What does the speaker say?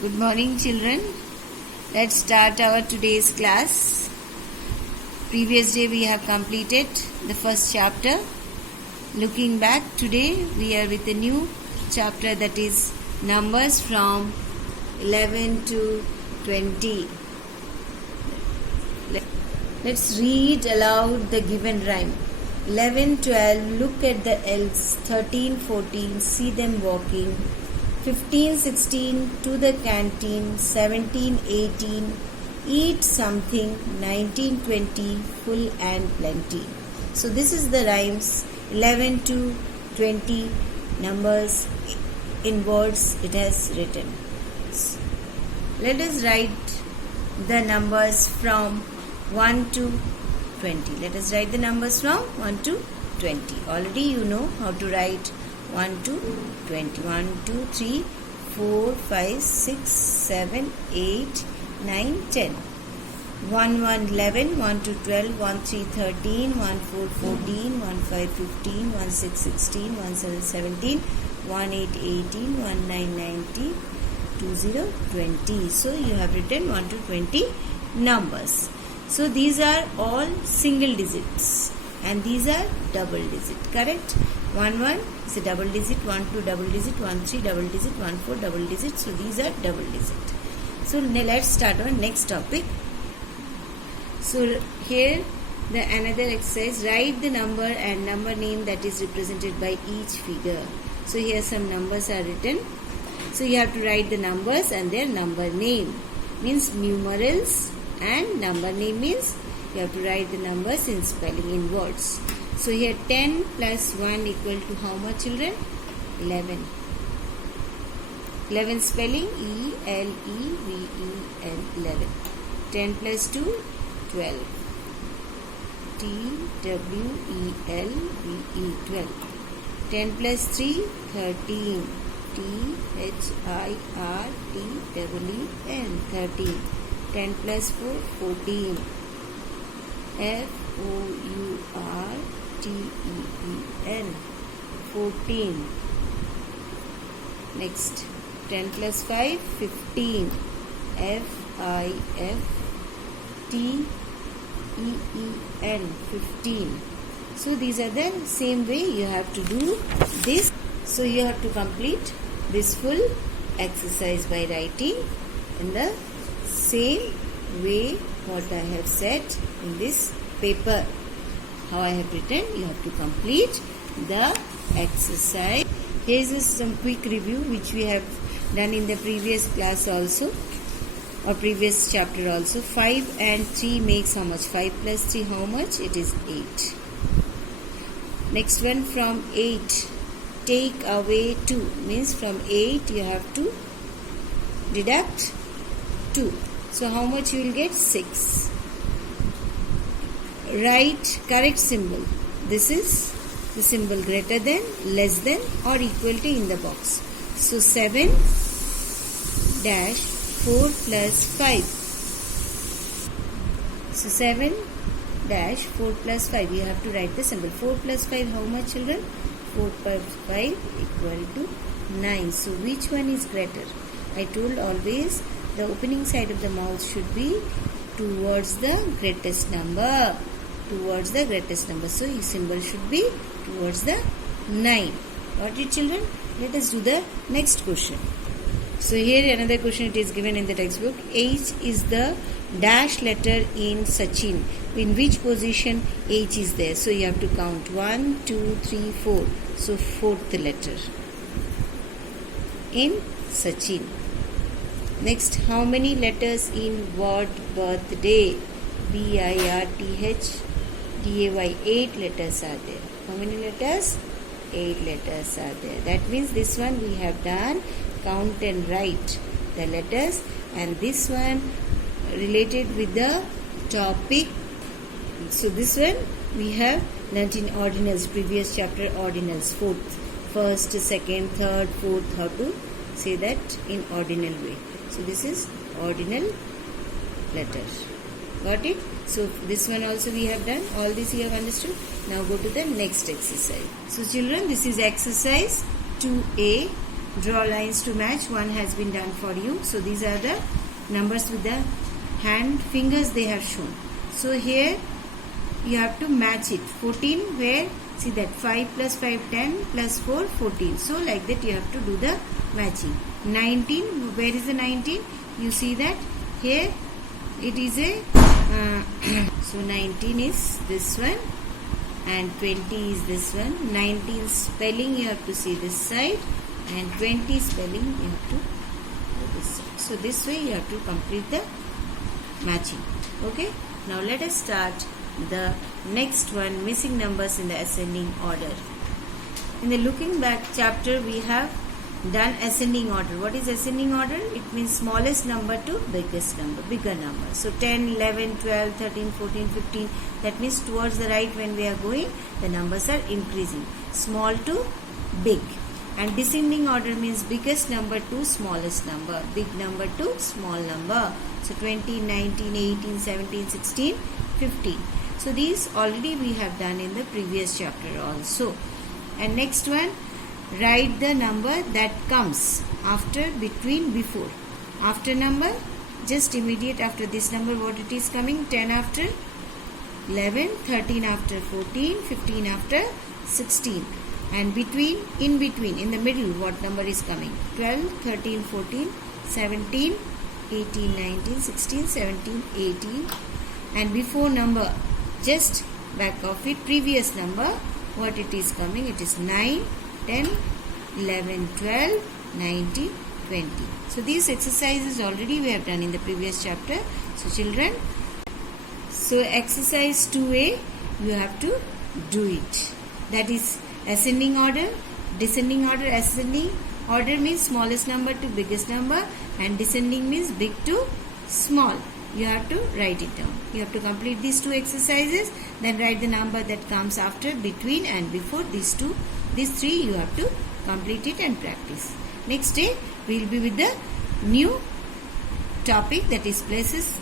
Good morning, children. Let's start our today's class. Previous day we have completed the first chapter. Looking back, today we are with a new chapter, that is numbers from 11 to 20. Let's read aloud the given rhyme. 11, 12, look at the elves. 13, 14, see them walking. 15, 16, to the canteen. 17, 18, eat something. 19, 20, full and plenty. So this is the rhymes 11 to 20 numbers in words it has written. Let us write the numbers from 1 to 20. Let us write the numbers from 1 to 20. Already you know how to write 1 to 20. 1, 2, 3, 4, 5, 6, 7, 8, 9, 10. 1, 1, 11, 1, 2, 12, 1, 3, 13, 1, 4, 14, 1, 5, 15, 1, 6, 16, 1, 7, 17, 1, 8, 18, 1, 9, 19, 2, 0, 20. So you have written 1 to 20 numbers. So these are all single digits and these are double digit, correct? 1, 1 is a double digit, 1, 2 double digit, 1, 3 double digit, 1, 4 double digit. So these are double digit. So let's start on next topic. So here the another exercise, write the number and number name that is represented by each figure. So here some numbers are written. So you have to write the numbers and their number name. Means numerals, and number name means you have to write the numbers in spelling in words. So here 10 plus 1 equal to how much, children? 11. 11 spelling E-L-E-V-E-N, 11. 10 plus 2, 12. T-W-E-L-V-E, 12. 10 plus 3, 13. T-H-I-R-T-E-E-N, 13. 10 plus 4, 14. F-O-U-R-T-E-E-N, 14. Next, 10 plus 5, 15. F-I-F-T-E-E-N, 15. So these are the same way you have to do this. So you have to complete this full exercise by writing in the same way what I have said in this paper. How I have written, you have to complete the exercise. Here is some quick review which we have done in the previous class also, or previous chapter also. 5 and 3 makes how much? 5 plus 3 how much? It is 8. Next one, from 8 take away 2, means from 8 you have to deduct 2. So how much you will get? 6. Write correct symbol. This is the symbol greater than, less than or equal to in the box. So 7 dash 4 plus 5. So 7 dash 4 plus 5. You have to write the symbol. 4 plus 5 how much, children? 4 plus 5 equal to 9. So which one is greater? I told always the opening side of the mouth should be towards the greatest number. Towards the greatest number. So your symbol should be towards the 9. Got it, children? Let us do the next question. So here another question it is given in the textbook. H is the dash letter in Sachin. In which position H is there? So you have to count 1, 2, 3, 4. So fourth letter in Sachin. Next, how many letters in word birthday? B-I-R-T-H-D-A-Y. 8 letters are there. How many letters? 8 letters are there. That means this one we have done count and write the letters, and this one related with the topic. So this one we have learnt in ordinals, previous chapter ordinals, first, second, third, fourth, how to say that in ordinal way. So this is ordinal letter. Got it? So this one also we have done. All this you have understood. Now go to the next exercise. So children, this is exercise 2A. draw lines to match. One has been done for you. So these are the numbers with the hand fingers they have shown. So here you have to match it. 14 where? See that 5 plus 5 10 plus 4 14. So like that you have to do the matching. 19, where is the 19? You see that here it is a so 19 is this one and 20 is this one. 19 spelling you have to see this side and 20 spelling you have to do this side. So this way you have to complete the matching. Okay, now let us start the next one, missing numbers in the ascending order. In the looking back chapter we have done ascending order. What is ascending order? It means smallest number to biggest number, bigger number. So 10, 11, 12, 13, 14, 15. That means towards the right when we are going, the numbers are increasing. Small to big. And descending order means biggest number to smallest number, big number to small number. So 20, 19, 18, 17, 16, 15. So these already we have done in the previous chapter also. And next one, write the number that comes after, between, before. After number, just immediate after this number what it is coming. 10 after 11, 13 after 14, 15 after 16. And between, in between, in the middle what number is coming? 12, 13, 14, 17, 18, 19, 16, 17, 18. And before number, just back of it, previous number, what it is coming? It is 9, 10, 11, 12, 19, 20. So these exercises already we have done in the previous chapter. So children, so exercise 2A, you have to do it. That is ascending order, descending order. Ascending order means smallest number to biggest number and descending means big to small. You have to write it down. You have to complete these two exercises, then write the number that comes after, between and before these two. These three you have to complete it and practice. Next day we will be with the new topic, that is places